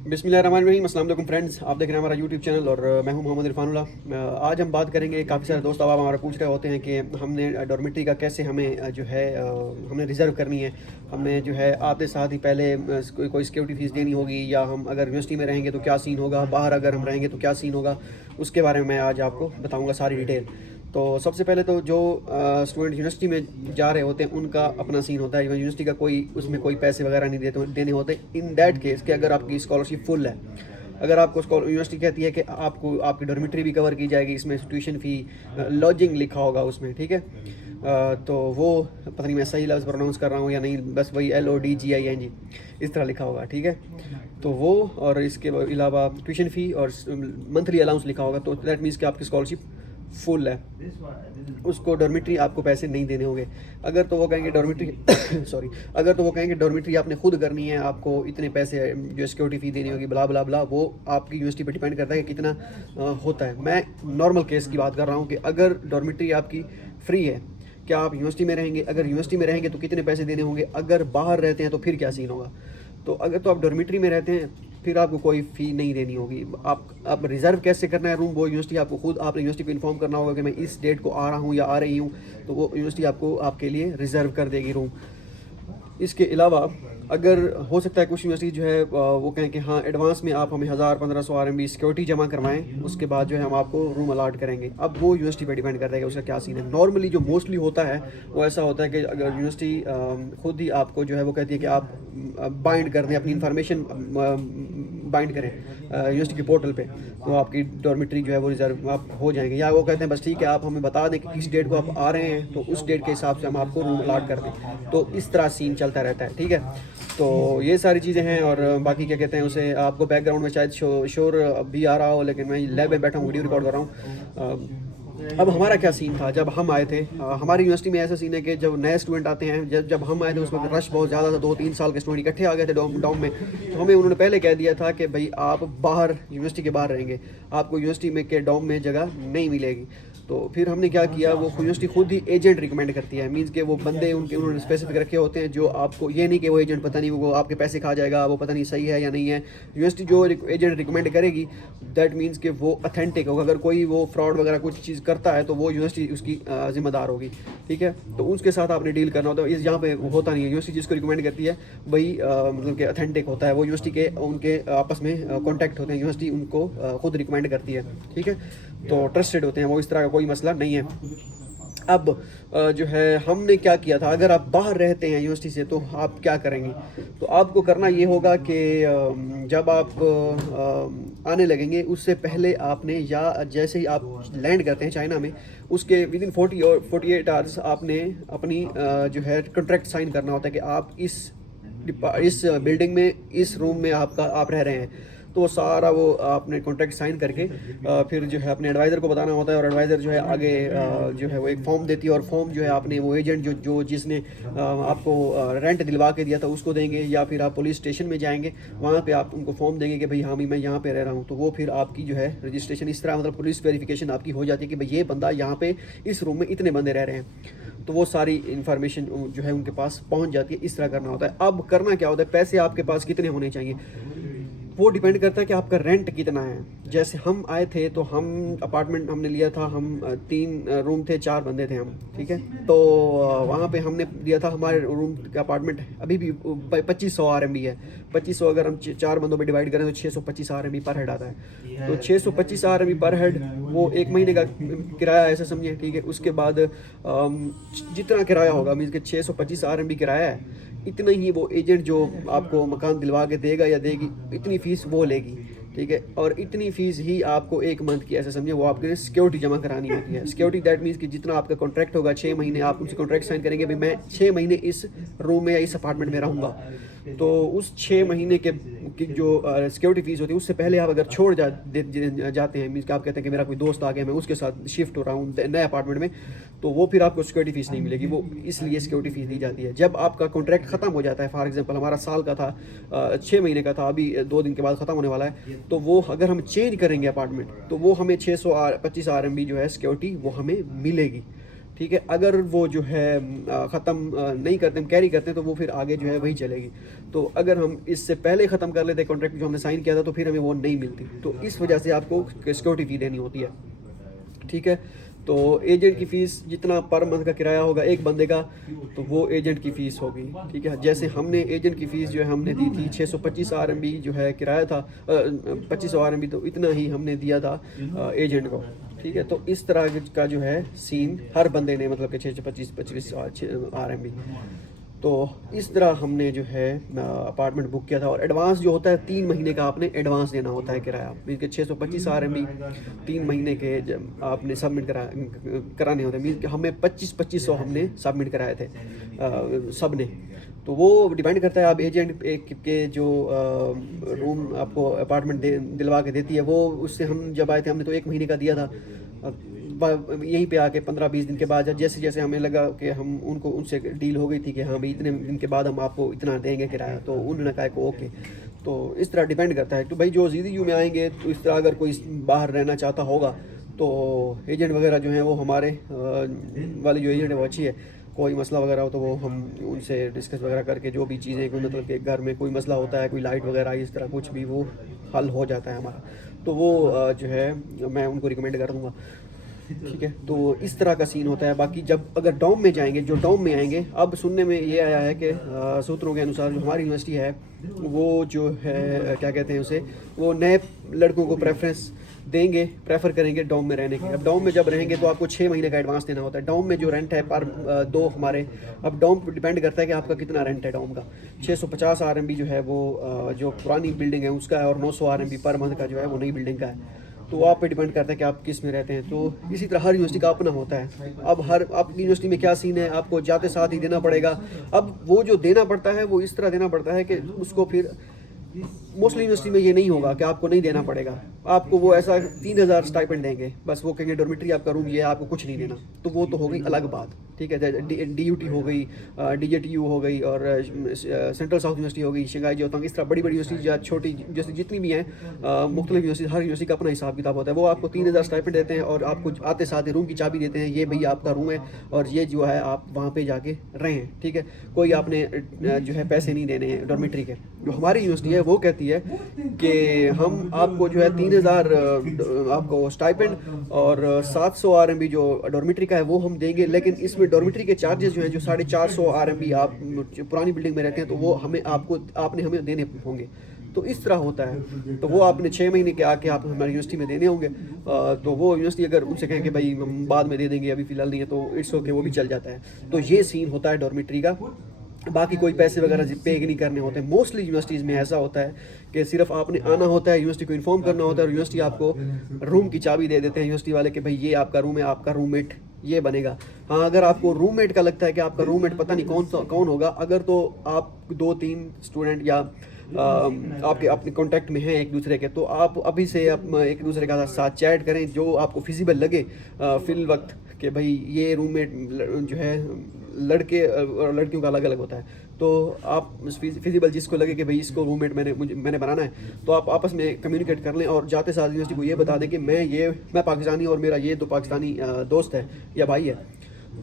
बिस्मिल्लाहिर्रहमानिर्रहीम। अस्सलाम वालेकुम फ्रेंड्स, आप देख रहे हैं हमारा यूट्यूब चैनल और मैं हूं मोहम्मद इरफानुल्लाह। आज हम बात करेंगे, काफ़ी सारे दोस्त अब हमारा पूछ रहे होते हैं कि हमने डॉर्मेट्री का कैसे हमें जो है हमने रिज़र्व करनी है। हमने जो है आते साथ ही पहले कोई सिक्योरिटी फ़ीस देनी होगी, या हम अगर यूनिवर्सिटी में रहेंगे तो क्या सीन होगा, बाहर अगर हम रहेंगे तो क्या सीन होगा, उसके बारे में मैं आज आपको बताऊँगा सारी डिटेल। तो सबसे पहले तो जो स्टूडेंट यूनिवर्सिटी में जा रहे होते हैं उनका अपना सीन होता है। यूनिवर्सिटी का उसमें कोई पैसे वगैरह नहीं देने होते इन दैट केस कि अगर आपकी स्कॉलरशिप फुल है, अगर आपको यूनिवर्सिटी कहती है कि आपको आपकी डॉर्मेट्री भी कवर की जाएगी, इसमें ट्यूशन फ़ी, लॉजिंग लिखा होगा उसमें, ठीक है। तो वो पता नहीं मैं सही लफ्ज़ प्रोनाउंस कर रहा हूँ या नहीं, बस वही LODGING इस तरह लिखा होगा, ठीक है। तो वो और इसके अलावा ट्यूशन फ़ी और मंथली अलाउंस लिखा होगा, तो दैट मीन्स कि आपकी स्कॉलरशिप फुल है, उसको डॉर्मेट्री आपको पैसे नहीं देने होंगे। अगर तो वो कहेंगे डॉर्मेट्री सॉरी, अगर तो वो कहेंगे डॉर्मेट्री आपने खुद करनी है, आपको इतने पैसे जो सिक्योरिटी फ़ी देनी होगी, ब्ला ब्ला ब्ला, वो आपकी यूनिवर्सिटी पर डिपेंड करता है कि कितना होता है। मैं नॉर्मल केस की बात कर रहा हूँ कि अगर डॉर्मेट्री आपकी फ्री है, क्या आप यूनिवर्सिटी में रहेंगे, अगर यूनिवर्सिटी में रहेंगे तो कितने पैसे देने होंगे, अगर बाहर रहते हैं तो फिर क्या सीन होगा। तो अगर तो आप डॉर्मेट्री में रहते हैं फिर आपको कोई फ़ी नहीं देनी होगी। आप रिज़र्व कैसे करना है रूम, वो यूनिवर्सिटी आपको खुद, आपने यूनिवर्सिटी को इन्फॉर्म करना होगा कि मैं इस डेट को आ रहा हूँ या आ रही हूँ, तो वो यूनिवर्सिटी आपको आपके लिए रिज़र्व कर देगी रूम। इसके अलावा अगर हो सकता है कुछ यूनिवर्सिटी जो है वो कहें कि हाँ एडवांस में आप हमें 1000-1500 RMB सिक्योरिटी जमा करवाएं, उसके बाद जो है हम आपको रूम अलाट करेंगे। अब वो यूनिवर्सिटी पे डिपेंड करता है कि उसका क्या सीन है। नॉर्मली जो मोस्टली होता है वो ऐसा होता है कि अगर यूनिवर्सिटी खुद ही आपको जो है वो कहती है कि आप बाइंड कर दें, अपनी इंफॉर्मेशन बाइंड करें यूनिवर्सिटी के पोर्टल पे, तो आपकी डॉर्मेट्री जो है वो रिजर्व आप हो जाएंगे। या वो कहते हैं बस ठीक है, आप हमें बता दें कि किस डेट को आप आ रहे हैं, तो उस डेट के हिसाब से हम आपको रूम अलाट कर दें। तो इस तरह सीन चलता रहता है, ठीक है। तो ये सारी चीज़ें हैं। और बाकी क्या कहते हैं उसे, आपको बैकग्राउंड में शायद शोर भी आ रहा हो, लेकिन मैं लैब में बैठा हूँ, वीडियो रिकॉर्ड कर रहा हूँ। अब हमारा क्या सीन था जब हम आए थे। हमारी यूनिवर्सिटी में ऐसा सीन है कि जब नए स्टूडेंट आते हैं, जब हम आए थे उस वक्त रश बहुत ज़्यादा था, 2-3 साल के स्टूडेंट इकट्ठे आ गए थे डॉम में। तो हमें उन्होंने पहले कह दिया था कि भाई आप बाहर, यूनिवर्सिटी के बाहर रहेंगे, आपको यूनिवर्सिटी में के डॉम में जगह नहीं मिलेगी। तो फिर हमने क्या किया, वो यूनिवर्सिटी खुद ही एजेंट रिकमेंड करती है, मीन्स के वो बंदे उन्होंने स्पेसिफिक रखे होते हैं जो आपको, ये नहीं कि वो एजेंट पता नहीं वो आपके पैसे खा जाएगा, वो पता नहीं सही है या नहीं है। यूनिवर्सिटी जो एजेंट रिकमेंड करेगी दैट मीन्स कि वो अथेंटिक होगा। अगर कोई वो फ्रॉड वगैरह कुछ चीज़ करता है तो वो यूनिवर्सिटी उसकी जिम्मेदार होगी, ठीक है। तो उसके साथ आपने डील करना होता है। इस यहाँ पे होता नहीं है, यूनिवर्सिटी जिसको रिकमेंड करती है वही मतलब कि अथेंटिक होता है। वो यूनिवर्सिटी के उनके आपस में कॉन्टैक्ट होते हैं, यूनिवर्सिटी उनको खुद रिकमेंड करती है, ठीक है। तो ट्रस्टेड होते हैं वो, इस तरह का कोई मसला नहीं है। अब जो है हमने क्या किया था, अगर आप बाहर रहते हैं यूनिवर्सिटी से तो आप क्या करेंगे। तो आपको करना ये होगा कि जब आप आने लगेंगे उससे पहले आपने, या जैसे ही आप लैंड करते हैं चाइना में, उसके विदिन 48 आवर्स आपने अपनी जो है कॉन्ट्रैक्ट साइन करना होता है कि आप इस बिल्डिंग में, इस रूम में आप रह रहे हैं। तो वो सारा वो आपने कॉन्ट्रैक्ट साइन करके फिर जो है अपने एडवाइज़र को बताना होता है, और एडवाइज़र जो है आगे जो है वो एक फॉर्म देती है, और फॉर्म जो है आपने वो एजेंट जो जिसने आपको रेंट दिलवा के दिया था उसको देंगे, या फिर आप पुलिस स्टेशन में जाएंगे, वहाँ पे आप उनको फॉर्म देंगे कि भाई हाँ मैं यहाँ पे रह रहा हूँ। तो वो फिर आपकी जो है रजिस्ट्रेशन इस तरह, मतलब पुलिस वेरिफिकेशन आपकी हो जाती है कि भाई ये बंदा यहाँ पे इस रूम में इतने बंदे रह रहे हैं। तो वो सारी इन्फॉर्मेशन जो है उनके पास पहुँच जाती है। इस तरह करना होता है। अब करना क्या होता है, पैसे आपके पास कितने होने चाहिए वो डिपेंड करता है कि आपका रेंट कितना है। जैसे हम आए थे तो हम अपार्टमेंट हमने लिया था, हम 3 रूम थे, 4 बंदे थे हम, ठीक है। तो वहाँ पे हमने दिया था, हमारे रूम का अपार्टमेंट अभी भी 2500 RMB है। 2500 अगर हम 4 बंदों पे डिवाइड करें तो 625 RMB पर हेड आता है। तो 625 RMB पर हेड वो 1 महीने का किराया ऐसा समझिए, ठीक है। उसके बाद जितना किराया होगा, मीन्स के 625 RMB किराया है, इतना ही वो एजेंट जो आपको मकान दिलवा के देगा या देगी, इतनी फ़ीस वो लेगी, ठीक है। और इतनी फ़ीस ही आपको 1 मंथ की ऐसे समझिए वो आपके सिक्योरिटी जमा करानी होती है। सिक्योरिटी दैट मीन्स कि जितना आपका कॉन्ट्रैक्ट होगा 6 महीने, आप उनसे कॉन्ट्रैक्ट साइन करेंगे भाई मैं 6 महीने इस रूम में या इस अपार्टमेंट में रहूँगा। तो उस 6 महीने की जो सिक्योरिटी फ़ीस होती है, उससे पहले आप अगर छोड़ जाते हैं, मीन्स कि आप कहते हैं कि मेरा कोई दोस्त आ गया, मैं उसके साथ शिफ्ट हो रहा हूँ नए अपार्टमेंट में, तो वो फिर आपको सिक्योरिटी फ़ीस नहीं मिलेगी। वो इसलिए सिक्योरिटी फ़ीस दी जाती है जब आपका कॉन्ट्रैक्ट ख़त्म हो जाता है। फॉर एग्जांपल हमारा साल का था, 6 महीने का था, अभी 2 दिन के बाद ख़त्म होने वाला है। तो वो अगर हम चेंज करेंगे अपार्टमेंट तो वो हमें 625 RMB जो है सिक्योरिटी वो हमें मिलेगी, ठीक है। अगर वो जो है ख़त्म नहीं करते, हम कैरी करते हैं, तो वो फिर आगे जो है वही चलेगी। तो अगर हम इससे पहले ख़त्म कर लेते कॉन्ट्रैक्ट जो हमने साइन किया था, तो फिर हमें वो नहीं मिलती। तो इस वजह से आपको सिक्योरिटी फ़ी देनी होती है, ठीक है। तो एजेंट की फ़ीस जितना पर मंथ का किराया होगा एक बंदे का, तो वो एजेंट की फ़ीस होगी, ठीक है। जैसे हमने एजेंट की फ़ीस जो है हमने दी थी 625 RMB जो है किराया था, 2500 RMB, तो इतना ही हमने दिया था एजेंट को, ठीक है। तो इस तरह का जो है सीन हर बंदे ने, मतलब कि 625 RMB। तो इस तरह हमने जो है अपार्टमेंट बुक किया था। और एडवांस जो होता है 3 महीने का आपने एडवांस देना होता है किराया, मीन के 625 RMB 3 महीने के जब आपने सबमिट कराने होते हैं। मीन कि हमें 2500 हमने सबमिट कराए थे सब ने। तो वो डिपेंड करता है आप एजेंट के जो रूम आपको अपार्टमेंट दिलवा के देती है, वो उससे हम जब आए थे हमने तो 1 महीने का दिया था। यहीं पे आके 15-20 दिन के बाद जैसे जैसे हमें लगा कि हम उनसे डील हो गई थी कि हाँ भाई इतने दिन के बाद हम आपको इतना देंगे किराया, तो उन्होंने कहा कि ओके। तो इस तरह डिपेंड करता है। तो भाई जो ZZU में आएंगे, तो इस तरह अगर कोई बाहर रहना चाहता होगा, तो एजेंट वगैरह जो हैं वो हमारे वाली जो एजेंट है वो अच्छी है। कोई मसला वगैरह हो तो वो हम उनसे डिस्कस वगैरह करके, जो भी चीज़ें कोई मतलब कि घर में कोई मसला होता है, कोई लाइट वगैरह इस तरह कुछ भी, वो हल हो जाता है हमारा। तो वो जो है मैं उनको रिकमेंड कर दूँगा, ठीक है। तो इस तरह का सीन होता है। बाकी जब अगर डॉम में जाएंगे, जो डॉम में आएंगे, अब सुनने में ये आया है कि सूत्रों के अनुसार जो हमारी यूनिवर्सिटी है वो जो है क्या कहते हैं उसे, वो नए लड़कों को प्रेफर करेंगे डॉम में रहने की। अब डॉम में जब रहेंगे तो आपको 6 महीने का एडवांस देना होता है। डॉम में जो रेंट है पर दो हमारे, अब डॉम पर डिपेंड करता है कि आपका कितना रेंट है डॉम का। 650 RMB जो है वो जो पुरानी बिल्डिंग है उसका है, और 900 RMB पर मंथ का जो है वो नई बिल्डिंग का है। तो आप पे डिपेंड करता है कि आप किस में रहते हैं। तो इसी तरह हर यूनिवर्सिटी का अपना होता है। अब हर आपकी यूनिवर्सिटी में क्या सीन है, आपको जाते साथ ही देना पड़ेगा। अब वो जो देना पड़ता है वो इस तरह देना पड़ता है कि उसको फिर मोस्टली यूनिवर्सिटी में ये नहीं होगा कि आपको नहीं देना पड़ेगा। आपको वो ऐसा 3000 स्टाइपेंड देंगे, बस वो कहेंगे डॉर्मेट्री आपका रूम ये, आपको कुछ नहीं देना। तो वो तो हो गई अलग बात, ठीक है। DUT हो गई, DJTU हो गई, और सेंट्रल साउथ यूनिवर्सिटी हो गई, शंघाई जोतांग, इस तरह बड़ी बड़ी यूनिवर्सिटी या छोटी यूनिवर्सिटी जितनी भी हैं, मुख्तलिफ यूनिवर्सिटी, हर यूनिवर्सिटी का अपना हिसाब किताब होता है। वो आपको 3000 स्टाइपेंड देते हैं और आपको आते साथ ही रूम की चाबी देते हैं, ये भाई आपका रूम है और ये जो है आप वहाँ पे जाके रहें, ठीक है। कोई आपने जो है पैसे नहीं देने हैं डॉर्मेट्री के। जो हमारी यूनिवर्सिटी है वो कहती है कि हम आपको जो है 3000 आपको स्टाइपेंड और 700 RMB जो डॉर्मेट्री का है वो हम देंगे, लेकिन इसमें डॉर्मेट्री के चार्जेस जो हैं जो 450 RMB आप पुरानी बिल्डिंग में रहते हैं, तो वो आपने हमें देने होंगे। तो इस तरह होता है। तो वो आपने 6 महीने के आके आप हमारी यूनिवर्सिटी में देने होंगे। तो वो यूनिवर्सिटी अगर उनसे कहें कि भाई हम बाद में दे देंगे, अभी फ़िलहाल नहीं है, तो इट्स ओके, वो भी चल जाता है। तो ये सीन होता है डॉर्मेट्री का। बाकी कोई पैसे वगैरह पे नहीं करने होते। मोस्टली यूनिवर्सिटीज़ में ऐसा होता है कि सिर्फ आपने आना होता है, यूनिवर्सिटी को इन्फॉर्म करना होता है, और यूनिवर्सिटी आपको रूम की चाबी दे देते हैं यूनिवर्सिटी वाले कि भाई ये आपका रूम है, आपका रूममेट ये बनेगा। हाँ, अगर आपको रूममेट का लगता है कि आपका रूममेट पता नहीं कौन होगा, अगर तो आप 2-3 स्टूडेंट या आपके अपने कांटेक्ट में हैं एक दूसरे के, तो आप अभी से आप एक दूसरे का साथ चैट करें, जो आपको फिजिबल लगे फिल वक्त कि भाई ये रूममेट जो है लड़के और लड़कियों का अलग अलग होता है। तो आप फिजिबल जिसको लगे कि भाई इसको रूममेट मैंने बनाना है, तो आप आपस में कम्युनिकेट कर लें और जाते साथ यूनिवर्सिटी को ये बता दें कि मैं पाकिस्तानी और मेरा ये 2 पाकिस्तानी दोस्त है या भाई है,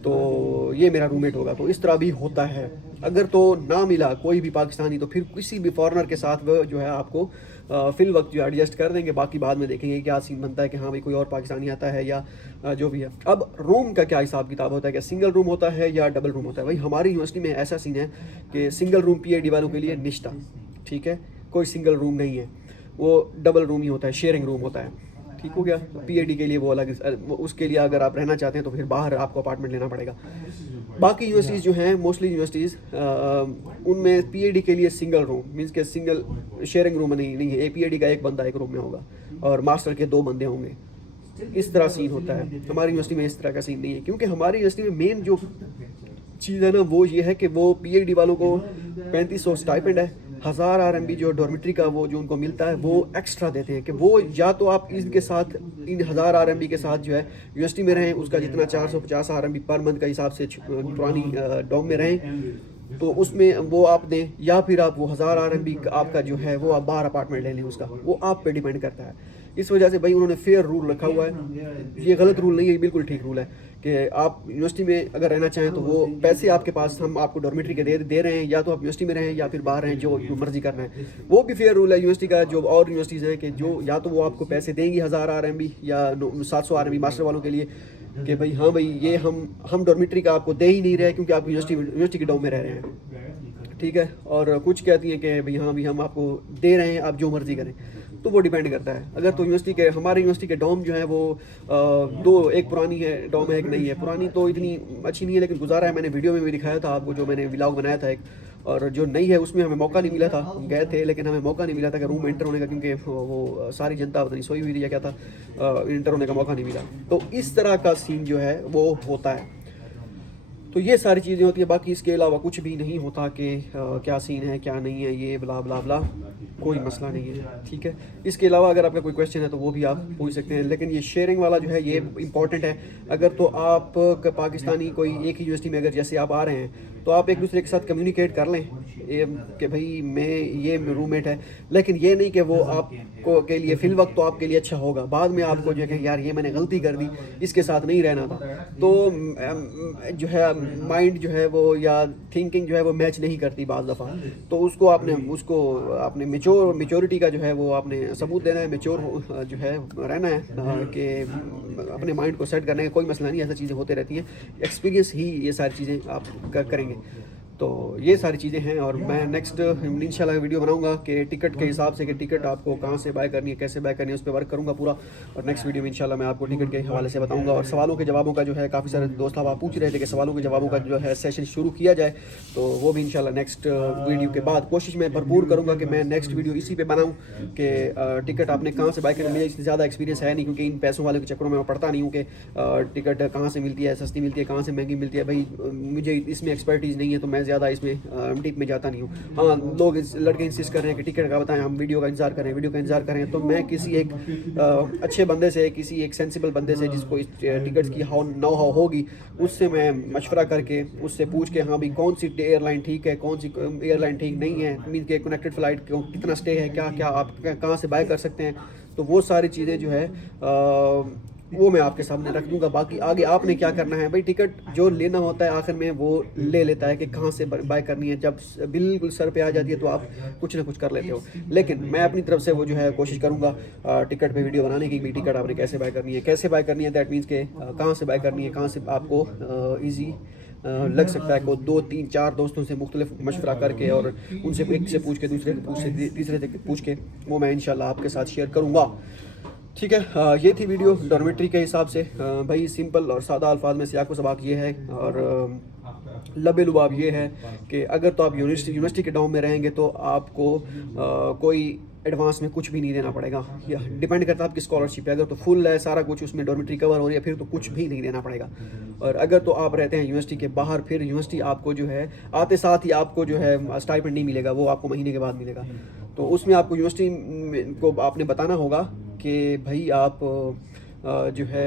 तो ये मेरा रूममेट होगा। तो इस तरह भी होता है। अगर तो ना मिला कोई भी पाकिस्तानी, तो फिर किसी भी फॉरेनर के साथ वो जो है आपको फिल वक्त जो एडजस्ट कर देंगे। बाकी बाद में देखेंगे क्या सीन बनता है कि हाँ भाई कोई और पाकिस्तानी आता है या जो भी है। अब रूम का क्या हिसाब किताब होता है, क्या सिंगल रूम होता है या डबल रूम होता है? भाई हमारी यूनिवर्सिटी में ऐसा सीन है कि सिंगल रूम PhD वालों के लिए निश्ता, ठीक है, कोई सिंगल रूम नहीं है, वो डबल रूम ही होता है, शेयरिंग रूम होता है, ठीक हो गया। PhD के लिए वो अलग, उसके लिए अगर आप रहना चाहते हैं तो फिर बाहर आपको अपार्टमेंट लेना पड़ेगा। बाकी यूनिवर्सिटीज़ जो हैं, मोस्टली यूनिवर्सिटीज़ उनमें PhD के लिए सिंगल रूम, मींस के सिंगल शेयरिंग रूम नहीं है। PhD का एक बंदा एक रूम में होगा और मास्टर के 2 बंदे होंगे। इस तरह सीन होता है। हमारी यूनिवर्सिटी में इस तरह का सीन नहीं है, क्योंकि हमारी यूनिवर्सिटी में मेन जो चीज़ है ना वो ये है कि वो PhD वालों को 3500 स्टाइपेंड है, 1000 RMB जो डॉर्मेट्री का वो जो उनको मिलता है वो एक्स्ट्रा देते हैं कि वो या तो आप इनके साथ इन 1000 RMB के साथ जो है यूनिवर्सिटी में रहें, उसका जितना 450 RMB पर मंथ का हिसाब से पुरानी डॉम में रहें, तो उसमें वो आप दें, या फिर आप वो 1000 RMB आपका जो है वो आप बाहर अपार्टमेंट ले लें, उसका वो आप पे डिपेंड करता है इस वजह से भाई उन्होंने फेयर रूल रखा हुआ है। ये गलत रूल नहीं है, ये बिल्कुल ठीक रूल है कि आप यूनिवर्सिटी में अगर रहना चाहें तो वो पैसे आपके पास हम आपको डॉर्मेट्री के दे रहे हैं, या तो आप यूनिवर्सिटी में रहें या फिर बाहर रहें, जो मर्जी करना है। वो भी फेयर रूल है यूनिवर्सिटी का। जो और यूनिवर्सिटीज़ हैं कि जो या तो वो आपको पैसे देंगी 1000 RMB या 700 RMB मास्टर वालों के लिए, कि भाई हाँ भाई ये हम डॉर्मेट्री का आपको दे ही नहीं रहे क्योंकि आप यूनिवर्सिटी के डॉम में रह रहे हैं, ठीक है। और कुछ कहती हैं कि भाई हाँ भाई हम आपको दे रहे हैं, आप जो मर्जी करें। तो वो डिपेंड करता है। अगर तो हमारे यूनिवर्सिटी के डॉम जो है वो दो, एक पुरानी है डॉम है, एक नई है। पुरानी तो इतनी अच्छी नहीं है लेकिन गुजारा है, मैंने वीडियो में भी दिखाया था आपको, जो मैंने व्लॉग बनाया था एक। और जो नई है उसमें हमें मौका नहीं मिला था, गए थे लेकिन हमें मौका नहीं मिला था कि रूम एंटर होने का, क्योंकि वो सारी जनता पता नहीं सोई हुई थी या क्या था, एंटर होने का मौका नहीं मिला। तो इस तरह का सीन जो है वो होता है। तो ये सारी चीज़ें होती है, बाकी इसके अलावा कुछ भी नहीं होता कि क्या सीन है क्या नहीं है, ये ब्ला ब्ला ब्ला, कोई मसला नहीं है, ठीक है। इसके अलावा अगर आपका कोई क्वेश्चन है तो वो भी आप पूछ सकते हैं। लेकिन ये शेयरिंग वाला जो है ये इंपॉर्टेंट है। अगर तो आप पाकिस्तानी कोई एक ही यूनिवर्सिटी में अगर जैसे आप आ रहे हैं तो आप एक दूसरे के साथ कम्युनिकेट कर लें कि भाई ये रूममेट है, लेकिन ये नहीं कि वो आपको के लिए फिल वक्त तो आपके लिए अच्छा होगा, बाद में आपको जो है यार ये मैंने गलती कर दी, इसके साथ नहीं रहना था। तो जो है माइंड जो है वो या थिंकिंग जो है वो मैच नहीं करती बाज़ दफ़ा। तो उसको आपने मेच्योरिटी का जो है वो आपने सबूत देना है, मेच्योर जो है रहना है कि अपने माइंड को सेट करने का कोई मसला नहीं। ऐसी चीज़ें होते रहती हैं, एक्सपीरियंस ही ये सारी चीज़ें आप करेंगे। तो ये सारी चीज़ें हैं। और मैं नेक्स्ट इंशाल्लाह वीडियो बनाऊंगा कि टिकट के हिसाब से, कि टिकट आपको कहाँ से बाय करनी है, कैसे बाय करनी है, उस पर वर्क करूंगा पूरा। और नेक्स्ट वीडियो में इंशाल्लाह मैं आपको टिकट के हवाले से बताऊंगा। और सवालों के जवाबों का जो है, काफ़ी सारे दोस्त आप पूछ रहे थे कि सवालों के जवाबों का जो है सेशन शुरू किया जाए, तो वो भी इंशाल्लाह नेक्स्ट वीडियो के बाद कोशिश मैं भरपूर करूँगा कि मैं नेक्स्ट वीडियो इसी पर बनाऊँ कि टिकट आपने कहाँ से बाय करनी है। मुझे इससे ज़्यादा एक्सपीरियंस है नहीं, क्योंकि इन पैसों वाले के चक्करों में मैं पढ़ता नहीं हूँ कि टिकट कहाँ से मिलती है, सस्ती मिलती है, कहाँ से महंगी मिलती है। भाई मुझे इसमें एक्सपर्टीज़ नहीं है, तो मैं ज़्यादा इसमें डीप में जाता नहीं हूँ। हाँ, लोग लड़के इंसिस्ट कर रहे हैं कि टिकट का बताएं, हम वीडियो का इंतजार करें। तो मैं किसी एक अच्छे बंदे से, किसी एक सेंसिबल बंदे से जिसको इस टिकट्स की नो हाउ होगी, उससे मैं मशवरा करके, उससे पूछ के हाँ भाई कौन सी एयरलाइन ठीक है, कौन सी एयरलाइन ठीक नहीं है, मीन के कनेक्टेड फ़्लाइट कितना स्टे है, क्या क्या आप कहाँ से बाय कर सकते हैं। तो वो सारी चीज़ें जो है वो मैं आपके सामने रख दूंगा। बाकी आगे आपने क्या करना है भाई, टिकट जो लेना होता है आखिर में वो ले लेता है कि कहाँ से बाय करनी है। जब बिल्कुल सर पे आ जाती है तो आप कुछ ना कुछ कर लेते हो। लेकिन मैं अपनी तरफ से वो जो है कोशिश करूँगा टिकट पे वीडियो बनाने की, भी टिकट आपने कैसे बाय करनी है, दैट मीन्स के कहाँ से बाय करनी है, कहाँ से आपको ईजी लग सकता है। को 2 3 4 दोस्तों से मुख्तलिफ मशवरा करके, और उनसे एक से पूछ के, दूसरे से पूछ के, तीसरे से पूछ के, वो मैं इंशाल्लाह आपके साथ शेयर करूँगा, ठीक है। ये थी वीडियो डॉर्मेट्री के हिसाब से। भाई सिंपल और सादा अल्फाज में सियाको सबाक ये है, और लबे लुबाब ये है कि अगर तो आप यूनिवर्सिटी के डॉम में रहेंगे तो आपको कोई एडवांस में कुछ भी नहीं देना पड़ेगा। या डिपेंड करता है आपकी स्कॉलरशिप है, अगर तो फुल है सारा कुछ, उसमें डॉर्मेट्री कवर हो रही है, फिर तो कुछ भी नहीं देना पड़ेगा। और अगर तो आप रहते हैं यूनिवर्सिटी के बाहर, फिर यूनिवर्सिटी आपको जो है आते साथ ही आपको जो है स्टाइपेंड नहीं मिलेगा, वो आपको महीने के बाद मिलेगा। तो उसमें आपको यूनिवर्सिटी को आपने बताना होगा कि भाई आप जो है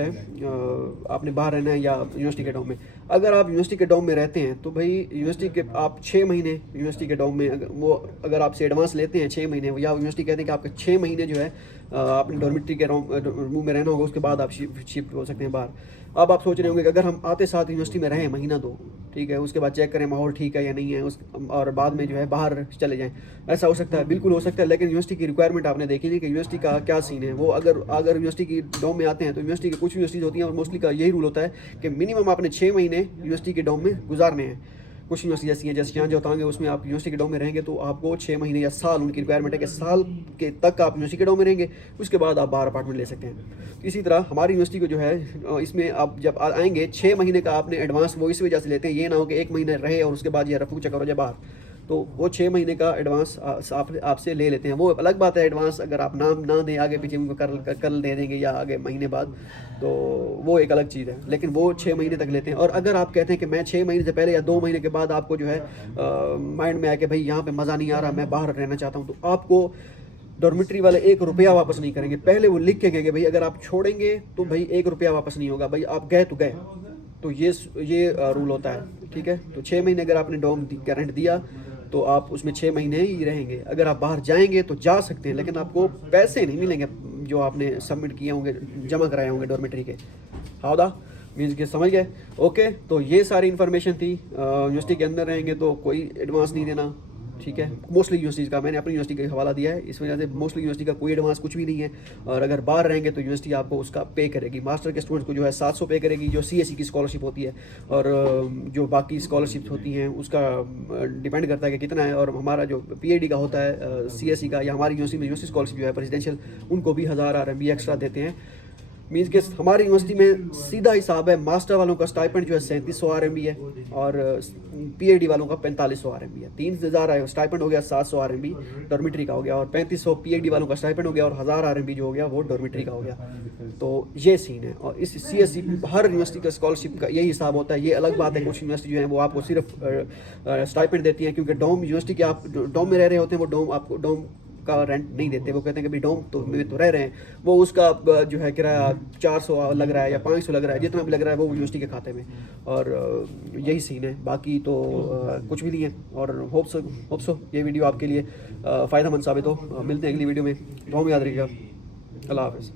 आपने बाहर रहना है या यूनिवर्सिटी के डॉम में। अगर आप यूनिवर्सिटी के डॉम में रहते हैं तो भाई यूनिवर्सिटी के आप 6 महीने यूनिवर्सिटी के डॉम में अगर आपसे एडवांस लेते हैं 6 महीने, या यूनिवर्सिटी कहते हैं कि आपके 6 महीने जो है आपने डॉर्मेट्री के रूम में रहना होगा, उसके बाद आप शिफ्ट हो सकते हैं बाहर। अब आप सोच रहे होंगे कि अगर हम आते साथ यूनिवर्सिटी में रहें महीना 2, ठीक है, उसके बाद चेक करें माहौल ठीक है या नहीं है, और बाद में जो है बाहर चले जाएं, ऐसा हो सकता है? बिल्कुल हो सकता है। लेकिन यूनिवर्सिटी की रिक्वायरमेंट आपने देखी नहीं कि यूनिवर्सिटी का क्या सीन है। वो अगर यूनिवर्सिटी की डॉम में आते हैं तो यूनिवर्सिटी की कुछ यूनिवर्सिटीज़ होती हैं, और मोस्टली का यही रूल होता है कि मिनिमम आपने 6 महीने यूनिवर्सिटी के डॉम में गुजारने हैं। कुछ यूनिवर्सिटी ऐसी हैं जैसे यहाँ जो होतांगे, उसमें आप यूनिवर्सिटी के डॉम में रहेंगे तो आपको 6 महीने या साल, उनकी रिक्वायरमेंट है कि साल के तक आप यूनिवर्सिटी के डॉम में रहेंगे, उसके बाद आप बाहर अपार्टमेंट ले सकते हैं। इसी तरह हमारी यूनिवर्सिटी को जो है इसमें आप जब आएंगे 6 महीने का आपने एडवांस वो इस वजह से लेते हैं, ये ना हो कि 1 महीने रहे और उसके बाद ये रफू चक्कर हो जाए बाहर। तो वो 6 महीने का एडवांस आपसे ले लेते हैं। वो अलग बात है एडवांस अगर आप नाम ना दें आगे पीछे, उनको कल दे देंगे या आगे महीने बाद, तो वो एक अलग चीज़ है। लेकिन वो 6 महीने तक लेते हैं। और अगर आप कहते हैं कि मैं 6 महीने से पहले या 2 महीने के बाद आपको जो है माइंड में आया कि भाई यहाँ पे मज़ा नहीं आ रहा, मैं बाहर रहना चाहता हूँ, तो आपको डॉर्मेट्री वाले 1 रुपया वापस नहीं करेंगे। पहले वो लिख के गए भाई अगर आप छोड़ेंगे तो भाई 1 रुपया वापस नहीं होगा, भाई आप गए तो गए। तो ये रूल होता है, ठीक है। तो 6 महीने अगर आपने डॉम का रेंट दिया तो आप उसमें 6 महीने ही रहेंगे। अगर आप बाहर जाएंगे तो जा सकते हैं, लेकिन आपको पैसे नहीं मिलेंगे जो आपने सबमिट किए होंगे, जमा कराए होंगे डॉर्मेट्री के। हाउदा मीन्स कि समझ गए। ओके, तो ये सारी इन्फॉर्मेशन थी। यूनिवर्सिटी के अंदर रहेंगे तो कोई एडवांस नहीं देना, ठीक है। मोस्टली यूनिवर्सिटीज़ का मैंने अपनी यूनिवर्सिटी का हवाला दिया है, इस वजह से मोस्टली यूनिवर्सिटी का कोई एडवांस कुछ भी नहीं है। और अगर बाहर रहेंगे तो यूनिवर्सिटी आपको उसका पे करेगी। मास्टर के स्टूडेंट्स को जो है 700 पे करेगी, जो CSE की स्कॉलरशिप होती है, और जो बाकी स्कॉलरशिप्स होती हैं उसका डिपेंड करता है कि कितना है। और हमारा जो PhD का होता है CSE का, या हमारी यूनिवर्सिटी में यूनिवर्सिटी स्कॉलरशिप जो है प्रेसिडेंशियल, उनको भी 1000 RMB एक्स्ट्रा देते हैं। मीन्स कि हमारी यूनिवर्सिटी में सीधा हिसाब है, मास्टर वालों का स्टाइपेंड जो है 3700 RMB है, और PhD वालों का 4500 RMB है। 3000 स्टाइपेंड हो गया, 700 RMB डॉर्मेट्री का हो गया, और 3500 PhD वालों का स्टाइपेंड हो गया, और 1000 RMB जो हो गया वो डॉर्मेट्री का हो गया। तो ये सीन है। और इस CSE हर यूनिवर्सिटी का स्कॉलरशिप का यही हिसाब होता है। ये अलग बात है, कुछ यूनिवर्सिटी जो है वो आपको सिर्फ स्टाइपेंड देती हैं, क्योंकि डोम यूनिवर्सिटी के आप डोम में रह रहे होते हैं, वो डोम आपको डोम का रेंट नहीं देते। वो कहते हैं कि भाई डोम तो में तो रह रहे हैं, वो उसका जो है किराया 400 लग रहा है या 500 लग रहा है, जितना भी लग रहा है वो यूनिवर्सिटी के खाते में। और यही सीन है, बाकी तो कुछ भी नहीं है। और होप सो ये वीडियो आपके लिए फ़ायदेमंद साबित हो। मिलते हैं अगली वीडियो में, दुआ में याद रखिएगा। अल्लाह हाफ़िज़।